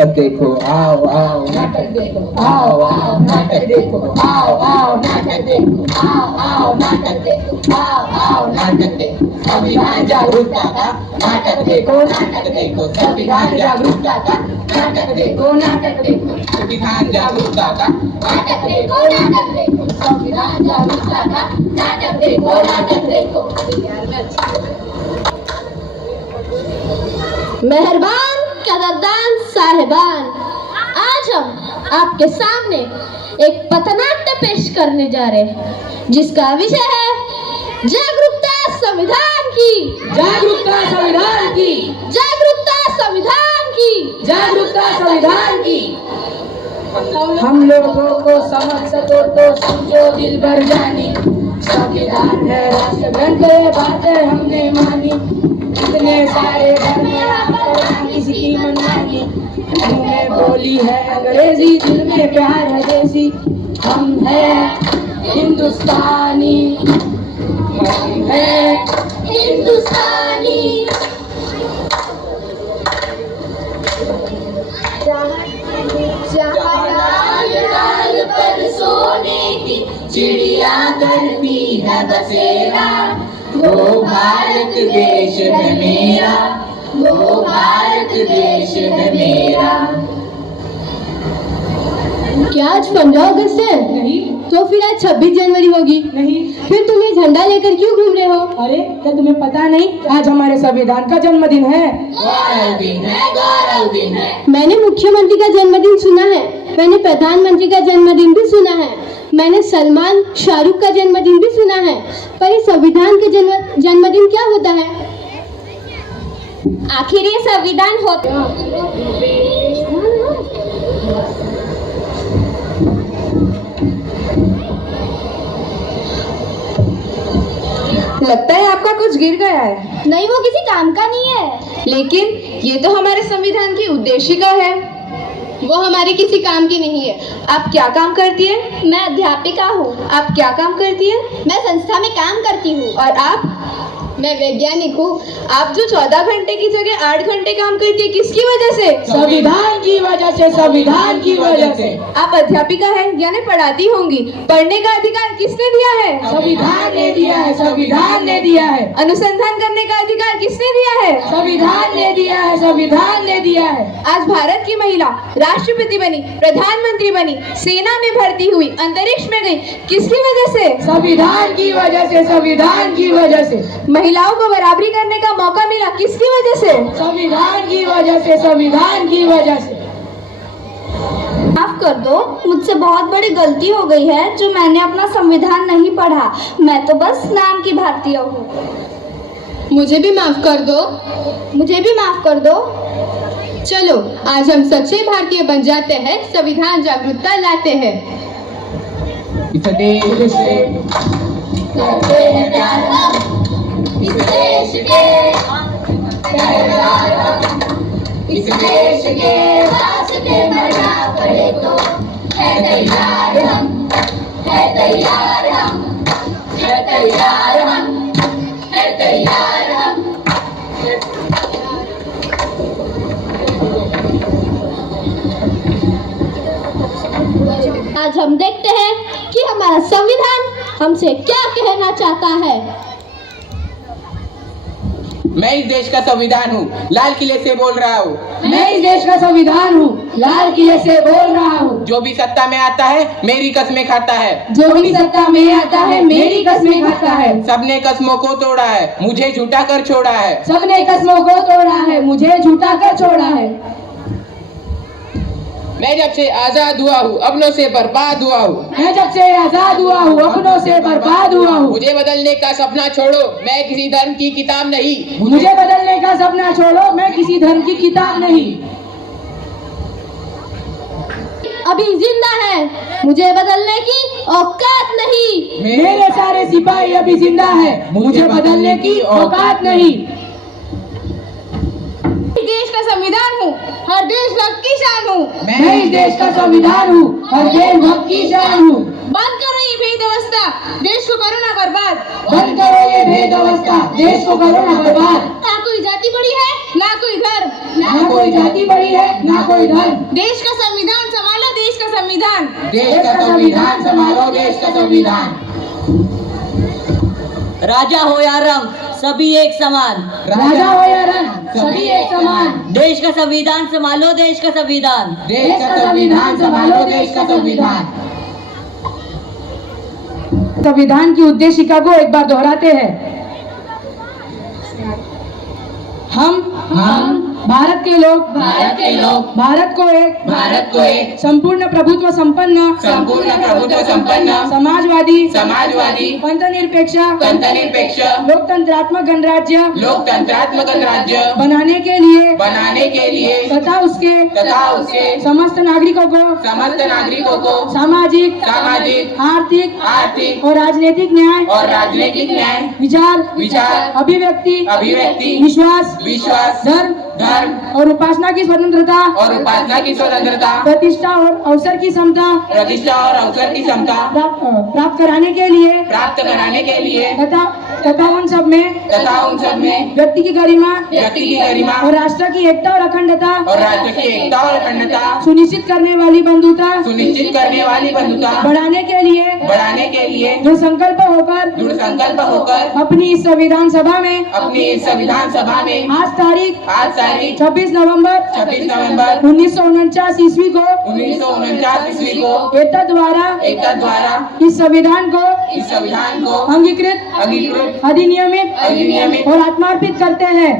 अब देखो आओ आओ नाटक देखो, आओ आओ नाटक देखो, आओ आओ नाटक देखो, आओ आओ नाटक देखो, आओ आओ नाटक देखो। संविधान जागरूकता का नाटक देखो, नाटक देखो। संविधान जागरूकता का नाटक देखो, नाटक देखो। संविधान जागरूकता का नाटक देखो, नाटक देखो। संविधान जागरूकता का नाटक देखो, नाटक देखो। मेहरबान कदरदान साहिबान, आज हम आपके सामने एक पथनाट्य पेश करने जा रहे हैं जिसका विषय है जागरूकता संविधान की, जागरूकता संविधान की, जागरूकता संविधान की, जागरूकता संविधान की। हम लोगों को समझ सको तो समझो दिल भर जानी, संविधान है राष्ट्र ग्रंथ, ये बातें हमने मानी। इतने सारे धर्म किसी की मनमानी, मुंह में बोली है अंग्रेजी, दिल में प्यार है देसी। हम हैं हिंदुस्तानी, हम हैं हिंदुस्तानी। डाल पर सोने की चिड़िया करती है बसेरा, वो भारत देश है मेरा, वो भारत देश है मेरा। क्या आज 15 अगस्त है? नहीं। तो फिर आज 26 जनवरी होगी। नहीं। फिर तुम ये झंडा लेकर क्यों घूम रहे हो? अरे क्या तुम्हें पता नहीं, आज हमारे संविधान का जन्मदिन है। गौरव दिन है, गौरव दिन है। मैंने मुख्यमंत्री का जन्मदिन सुना है, मैंने प्रधानमंत्री का जन्मदिन भी सुना है, मैंने सलमान शाहरुख का जन्मदिन भी सुना है, पर ये संविधान के जन्मदिन क्या होता है? आखिर ये संविधान होता लगता है आपका कुछ गिर गया है। नहीं, वो किसी काम का नहीं है। लेकिन ये तो हमारे संविधान की उद्देशिका है। वो हमारे किसी काम की नहीं है। आप क्या काम करती है? मैं अध्यापिका हूँ। आप क्या काम करती है? मैं संस्था में काम करती हूँ। और आप? मैं वैज्ञानिक हूँ। आप जो 14 घंटे की जगह 8 घंटे काम करती है, किसकी वजह से? संविधान की वजह से, संविधान की वजह से। आप अध्यापिका है यानी पढ़ाती होंगी। पढ़ने का अधिकार किसने दिया है? संविधान ने दिया है, संविधान ने दिया है। अनुसंधान करने का अधिकार किसने दिया है? संविधान ने दिया है, संविधान ने दिया है। आज भारत की महिला राष्ट्रपति बनी, प्रधानमंत्री बनी, सेना में भर्ती हुई, अंतरिक्ष में गई, किसकी वजह से? संविधान की वजह से, संविधान की वजह से। महिलाओं को बराबरी करने का मौका मिला, किसकी वजह से? संविधान की वजह से, संविधान की वजह से। माफ कर दो, मुझसे बहुत बड़ी गलती हो गई है जो मैंने अपना संविधान नहीं पढ़ा। मैं तो बस नाम की भारतीय हूँ। मुझे भी माफ कर दो। मुझे भी माफ कर दो। चलो आज हम सच्चे भारतीय बन जाते हैं, संविधान जागरूकता लाते हैं। इस देश से करते हैं प्यार हम, इस देश के पहरेदार हम, इस देश के वास्ते मरना पड़े तो है तैयार हम, है तैयार हम, है तैयार हम, है तैयार हम। आज हम देखते हैं कि हमारा संविधान हमसे क्या कहना चाहता है। मैं इस देश का संविधान हूँ, लाल किले से बोल रहा हूँ। मैं इस देश का संविधान हूँ, लाल किले से बोल रहा हूँ। जो भी सत्ता में आता है मेरी कस्में खाता है, जो भी सत्ता में आता है मेरी कस्में खाता है। सबने कस्मों को तोड़ा है, मुझे झूठा कर छोड़ा है। सबने कस्मों को तोड़ा है, मुझे झूठा कर छोड़ा है। मैं जब से आजाद हुआ हूँ अपनों से बर्बाद हुआ हूँ। मैं जब से आजाद हुआ हूँ अपनों से बर्बाद हुआ हूँ। मुझे बदलने का सपना छोड़ो, मैं किसी धर्म की किताब नहीं। मुझे बदलने का सपना छोड़ो, मैं किसी धर्म की किताब नहीं। अभी जिंदा है, मुझे बदलने की औकात नहीं। मेरे सारे सिपाही अभी जिंदा है, मुझे बदलने की औकात नहीं। देश का संविधान हूँ, हर देशभक्त की शान हूँ। मैं इस देश का संविधान हूँ, हर देशभक्त की शान हूँ। बंद करो ये भेदवस्था, देश को करो ना बर्बाद। बंद करो ये भेदवस्था, देश को करो ना बर्बाद। ना कोई जाति बड़ी है, ना कोई धर्म, ना कोई जाति बड़ी है ना कोई धर्म। देश का संविधान संभालो, देश का संविधान। देश का संविधान संभालो, देश का संविधान। राजा हो या रंग सभी एक समान, राजा हो या रंग सभी एक समान। देश का संविधान संभालो, देश का संविधान। देश का संविधान संभालो, देश का संविधान। संविधान की उद्देशिका को एक बार दोहराते हैं। हम भारत के लोग भारत को एक संपूर्ण प्रभुत्व संपन्न समाजवादी पंथनिरपेक्ष लोकतंत्रात्मक गणराज्य बनाने के लिए तथा उसके समस्त नागरिकों को सामाजिक आर्थिक और राजनीतिक न्याय विचार अभिव्यक्ति विश्वास धर्म और उपासना की स्वतंत्रता प्रतिष्ठा और अवसर की समता प्राप्त कराने के लिए तथा उन सब में व्यक्ति की गरिमा और राष्ट्र की एकता और अखंडता सुनिश्चित करने वाली बंधुता बढ़ाने के लिए जो संकल्प होकर अपनी इस संविधान सभा में आज तारीख 26 नवंबर 1949 ईस्वी को एकता द्वारा इस संविधान को अंगीकृत अधिनियमित और आत्मार्पित करते हैं।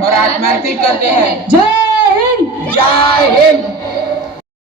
जय हिंद।